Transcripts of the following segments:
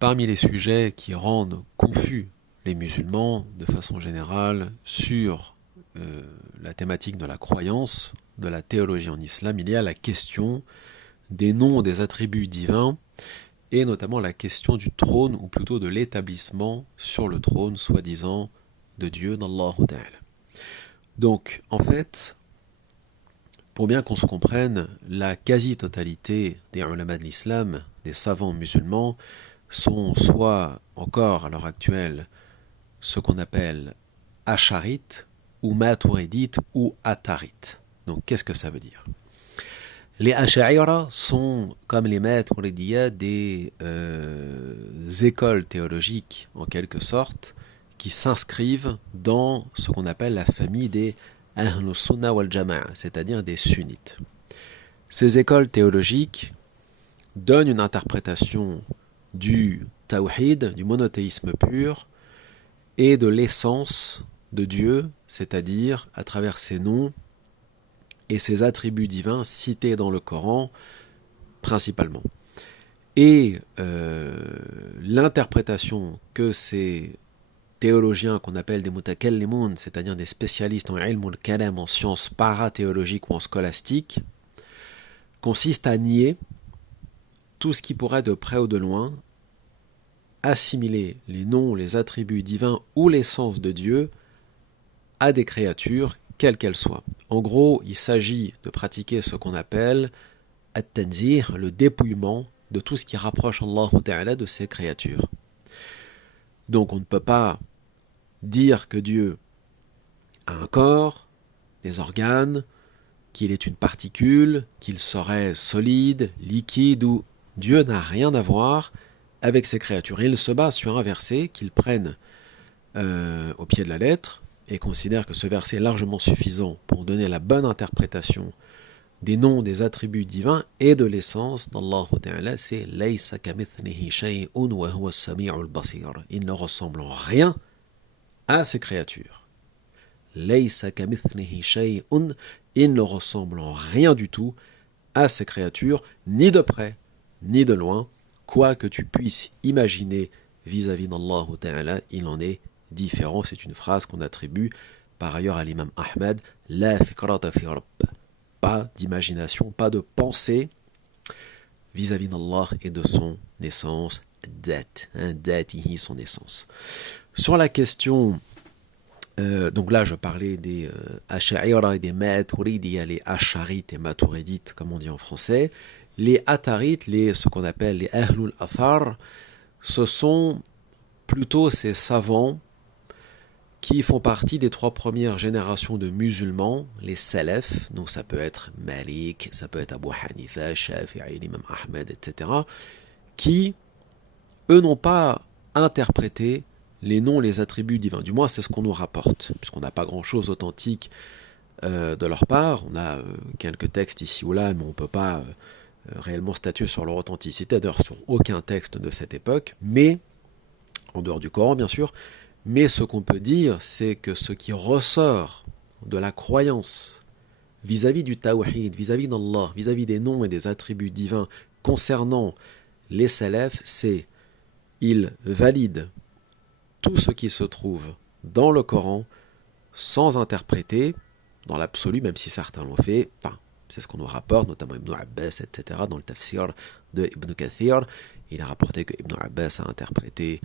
parmi les sujets qui rendent confus les musulmans de façon générale sur la thématique de la croyance, de la théologie en islam, il y a la question des noms des attributs divins et notamment la question du trône ou plutôt de l'établissement sur le trône soi-disant de Dieu d'Allah Ta'ala. Donc en fait, pour bien qu'on se comprenne, la quasi-totalité des ulama de l'islam, des savants musulmans, sont soit encore à l'heure actuelle ce qu'on appelle asharites ou maturidites ou atharites. Donc qu'est-ce que ça veut dire? Les asha'ira sont, comme les maturidiya, des écoles théologiques en quelque sorte qui s'inscrivent dans ce qu'on appelle la famille des Ahlus Sunnah wal Jama'a, c'est-à-dire des sunnites. Ces écoles théologiques donnent une interprétation du tawhid, du monothéisme pur, et de l'essence de Dieu, c'est-à-dire à travers ses noms et ses attributs divins cités dans le Coran principalement. Et l'interprétation que ces théologiens qu'on appelle des mutakallimun, c'est-à-dire des spécialistes en ilm al-kalam, en sciences parathéologiques ou en scolastique, consiste à nier tout ce qui pourrait de près ou de loin assimiler les noms, les attributs divins ou l'essence de Dieu à des créatures, quelles qu'elles soient. En gros, il s'agit de pratiquer ce qu'on appelle at-tanzih, le dépouillement de tout ce qui rapproche Allah Ta'ala de ses créatures. Donc on ne peut pas dire que Dieu a un corps, des organes, qu'il est une particule, qu'il serait solide, liquide ou... Dieu n'a rien à voir avec ses créatures. Et il se base sur un verset qu'ils prennent au pied de la lettre et considèrent que ce verset est largement suffisant pour donner la bonne interprétation des noms, des attributs divins et de l'essence d'Allah Ta'ala. C'est « Laysa kamithlihi shay'un wa huwa as-sami'ul basir ». Il ne ressemble en rien à ses créatures. Laysa kamithlihi shay'un, il ne ressemble en rien du tout à ses créatures, ni de près, ni de loin. Quoi que tu puisses imaginer vis-à-vis d'Allah Ta'ala, il en est différent. C'est une phrase qu'on attribue par ailleurs à l'imam Ahmad, la fikrata fi rabb. Pas d'imagination, pas de pensée vis-à-vis d'Allah et de son essence, datihi, son essence. Sur la question, donc là je parlais des asha'ira et des maturidiya, les asharites et maturidites comme on dit en français. Les atharites, ce qu'on appelle les ahlul athar, ce sont plutôt ces savants qui font partie des 3 premières générations de musulmans, les salaf, donc ça peut être Malik, ça peut être Abu Hanifa, Shafi'i, l'imam Ahmed, etc., qui, eux, n'ont pas interprété les noms, les attributs divins. Du moins, c'est ce qu'on nous rapporte, puisqu'on n'a pas grand-chose d'authentique de leur part. On a quelques textes ici ou là, mais on ne peut pas réellement statuer sur leur authenticité, d'ailleurs sur aucun texte de cette époque, mais, en dehors du Coran, bien sûr. Mais ce qu'on peut dire, c'est que ce qui ressort de la croyance vis-à-vis du tawhid, vis-à-vis d'Allah, vis-à-vis des noms et des attributs divins concernant les salafs, c'est ils valident tout ce qui se trouve dans le Coran sans interpréter dans l'absolu, même si certains l'ont fait. Enfin, c'est ce qu'on nous rapporte, notamment Ibn Abbas, etc. Dans le tafsir de Ibn Kathir, il a rapporté que Ibn Abbas a interprété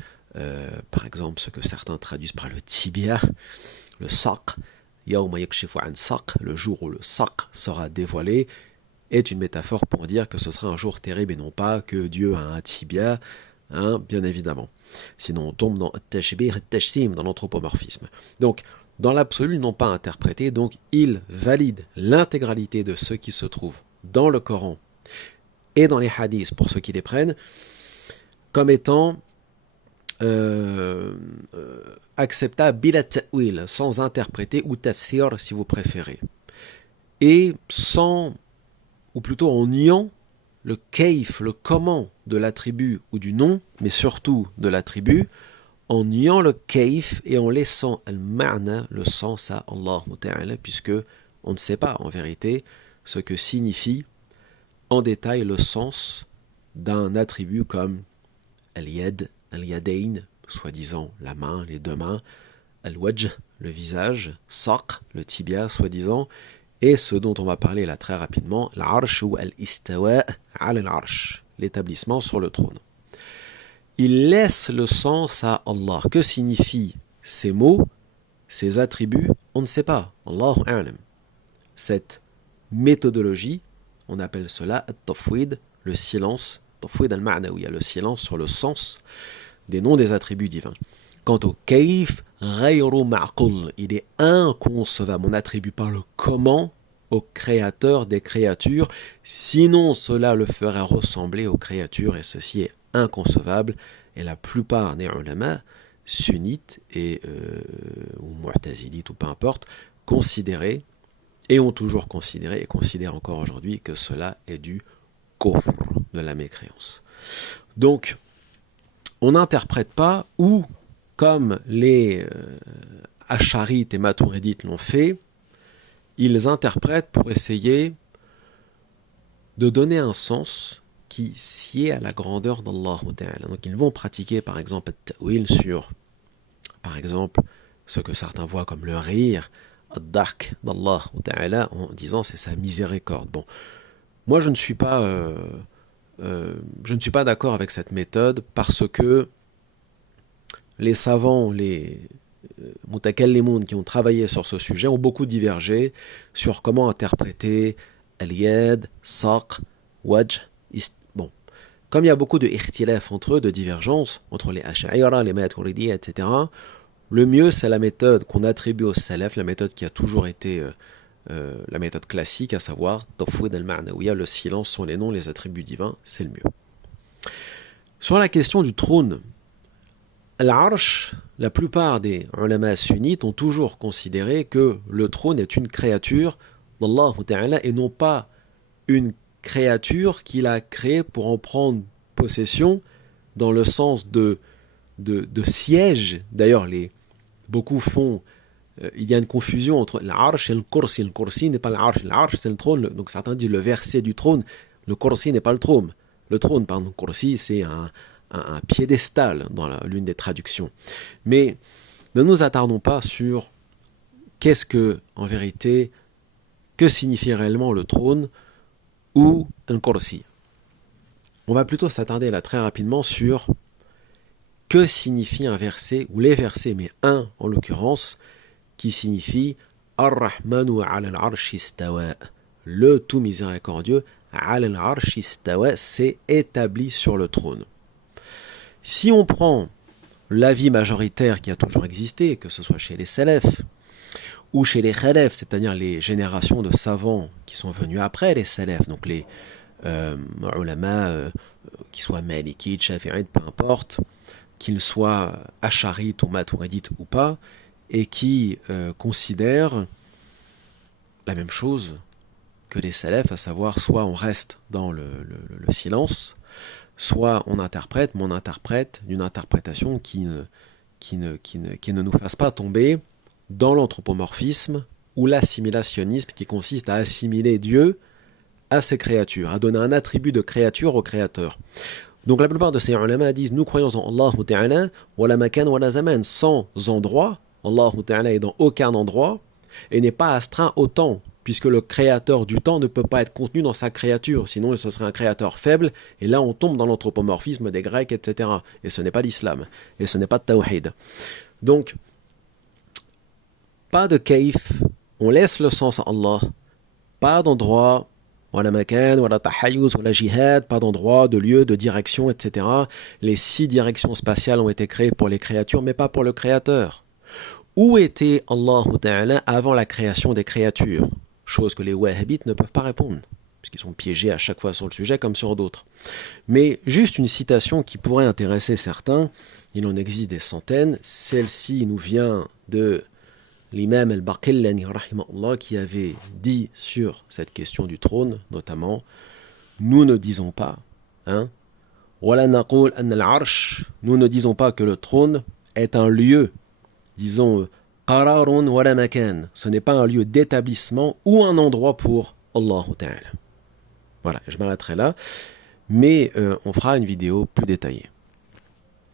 par exemple ce que certains traduisent par le tibia, le saq, yawma yakshifu an saq, le jour où le saq sera dévoilé, est une métaphore pour dire que ce sera un jour terrible et non pas que Dieu a un tibia, hein, bien évidemment. Sinon on tombe dans at-tashbih, at-tashsim, dans l'anthropomorphisme. Donc dans l'absolu, ils n'ont pas interprété, donc ils valident l'intégralité de ce qui se trouve dans le Coran et dans les hadiths, pour ceux qui les prennent, comme étant acceptable bila ta'wil, sans interpréter, ou tafsir si vous préférez, et sans, ou plutôt en niant le kayf, le comment de l'attribut ou du nom, mais surtout de l'attribut, en niant le kayf et en laissant al-ma'na, le sens à Allah Ta'ala, puisque on ne sait pas en vérité ce que signifie en détail le sens d'un attribut comme al-yad, al-yadayn, soi-disant la main, les deux mains, al-wajh, le visage, saq, le tibia, soi-disant, et ce dont on va parler là très rapidement, l'arsh ou al-istawa al al-arsh, l'établissement sur le trône. Il laisse le sens à Allah. Que signifient ces mots, ces attributs? On ne sait pas. Allahu a'lam. Cette méthodologie, on appelle cela at-tafwid, le silence, tafwid al-ma'nawiya, le silence sur le sens des noms des attributs divins. Quant au kayf, ghayru ma'qul, il est inconcevable. On n'attribue pas le comment au créateur des créatures, sinon cela le ferait ressembler aux créatures, et ceci est inconcevable. Et la plupart des ulama, sunnites ou mu'tazilites ou peu importe, considéraient et ont toujours considéré et considèrent encore aujourd'hui que cela est du kufr, de la mécréance. Donc, on n'interprète pas, ou comme les Asharites et Maturidites l'ont fait, ils interprètent pour essayer de donner un sens qui sied à la grandeur d'Allah Ta'ala. Donc ils vont pratiquer par exemple at-ta'wil sur, par exemple, ce que certains voient comme le rire, ad-dark d'Allah Ta'ala, en disant c'est sa miséricorde. Bon, moi je ne suis pas d'accord avec cette méthode, parce que les savants, les mutakallimun qui ont travaillé sur ce sujet ont beaucoup divergé sur comment interpréter al-yad, saq, wajh. Bon, comme il y a beaucoup de ikhtilaf entre eux, de divergences entre les ash'ira, les maturidiyya, etc., le mieux c'est la méthode qu'on attribue aux salaf, la méthode qui a toujours été la méthode classique, à savoir tafwid al-ma'nawiya, le silence sur les noms, les attributs divins, c'est le mieux. Sur la question du trône, Al-Arsh, la plupart des ulama sunnites ont toujours considéré que le trône est une créature d'Allah Ta'ala et non pas une créature qu'il a créée pour en prendre possession dans le sens de siège. D'ailleurs, beaucoup font, il y a une confusion entre l'Arsh et le Kursi. Le Kursi n'est pas l'Arsh, l'Arsh c'est le trône. Donc certains disent le verset du trône, le Kursi n'est pas le trône. Le trône, pardon, le Kursi c'est un piédestal dans l'une des traductions. Mais ne nous attardons pas sur en vérité, que signifie réellement le trône ou un kursi. On va plutôt s'attarder là très rapidement sur que signifie un verset, ou les versets, mais un en l'occurrence, qui signifie Ar-Rahmanu ala al-arsh istawa. Le tout miséricordieux, ala al-arsh istawa, s'est établi sur le trône. Si on prend l'avis majoritaire qui a toujours existé, que ce soit chez les salafs ou chez les khalaf, c'est-à-dire les générations de savants qui sont venus après les salafs, donc les ulama, qui soient malikites, shafi'ites, peu importe, qu'ils soient asharites ou maturidites ou pas, et qui considèrent la même chose que les salafs, à savoir soit on reste dans le silence, soit on interprète, mais on interprète d'une interprétation qui ne nous fasse pas tomber dans l'anthropomorphisme ou l'assimilationnisme qui consiste à assimiler Dieu à ses créatures, à donner un attribut de créature au créateur. Donc la plupart de ces ulama disent nous croyons en Allah Ta'ala, wala makan wala zaman, sans endroit. Allah Ta'ala est dans aucun endroit et n'est pas astreint au temps, puisque le créateur du temps ne peut pas être contenu dans sa créature, sinon ce serait un créateur faible, et là on tombe dans l'anthropomorphisme des Grecs, etc. Et ce n'est pas l'islam, et ce n'est pas de tawhid. Donc, pas de kaif, on laisse le sens à Allah, pas d'endroit, wala makan, wala tahayyuz, wala jihad, pas d'endroit, de lieu, de direction, etc. Les 6 directions spatiales ont été créées pour les créatures, mais pas pour le créateur. Où était Allah Ta'ala avant la création des créatures? Chose que les wahhabites ne peuvent pas répondre, puisqu'ils sont piégés à chaque fois sur le sujet comme sur d'autres. Mais juste une citation qui pourrait intéresser certains, il en existe des centaines, celle-ci nous vient de l'imam al-Baqillani rahimahullah, qui avait dit sur cette question du trône, notamment, nous ne disons pas, wala naqul an al-arsh, nous ne disons pas que le trône est un lieu, disons, qararun wala makan, ce n'est pas un lieu d'établissement ou un endroit pour Allah Ta'ala. Voilà, je m'arrêterai là, mais on fera une vidéo plus détaillée.